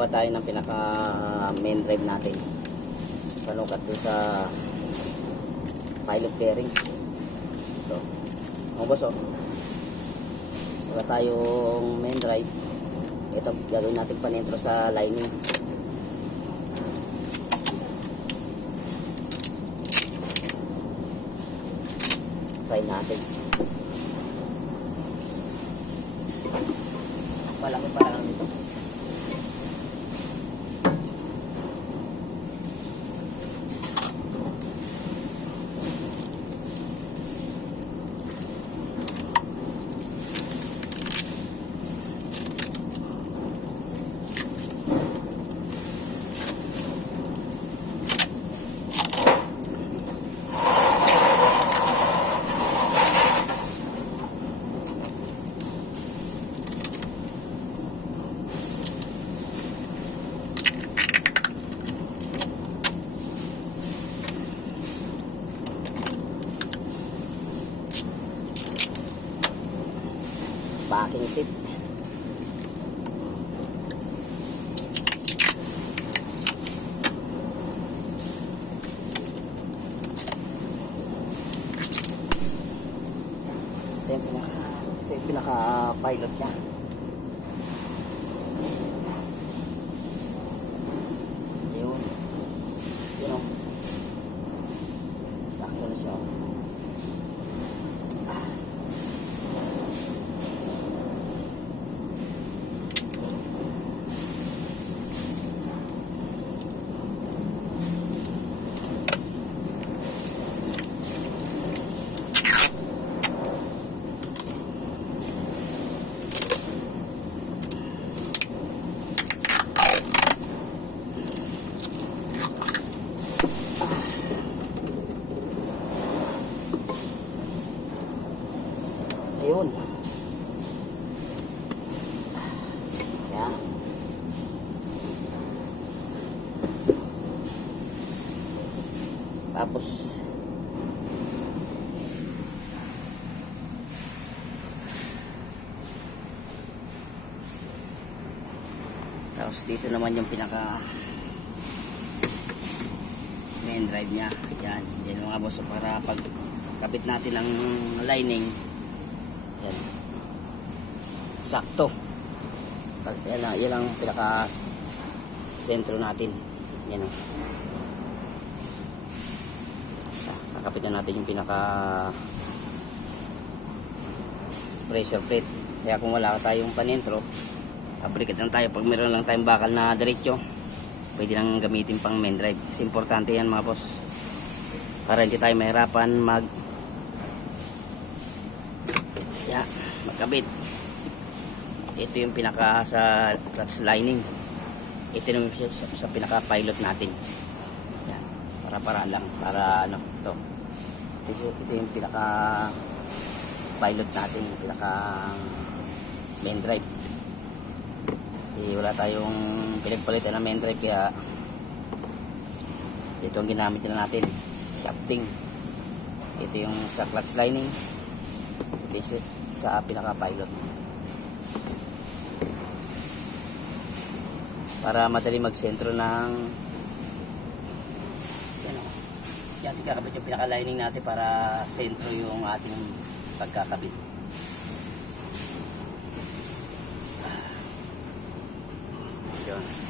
gagawa tayo ng pinaka main drive natin. Panukat doon sa pilot bearing. Ito. Mga boss, oh. Wala tayong main drive. Ito, gagawin natin panentro sa lining. Try natin. Malaki pa lang ito. Backing tip. Ito yung pinaka pilot niya. Yun. Yun o. Sakto na siya. Ayun. Yan. Tapos dito naman yung pinaka main drive nya. Yan. Yan mga boss, para pag kabit natin ang lining, yan, sakto. Yan ang pinaka sentro natin. Yan o. Kakapitan natin yung pinaka pressure plate. Kaya kung wala tayong panentro, aplikat lang tayo. Pag meron lang tayong bakal na diretso, pwede lang gamitin pang main drive. Kasi importante yan mga boss, para hindi tayo mahirapan magkabit. Ito yung pinaka sa clutch lining. Ito yung sa pinaka pilot natin. Yan. Para lang. Para ano. Ito yung pinaka pilot natin. Yung pinaka main drive. Kasi wala tayong pinagpalitan na main drive. Kaya ito ang ginamit na natin. Shafting. Ito yung sa clutch lining. Ito sa pinaka pilot, para madali magsentro ng yan, kakabit yung pinaka lining natin para sentro yung ating pagkakabit. Yun.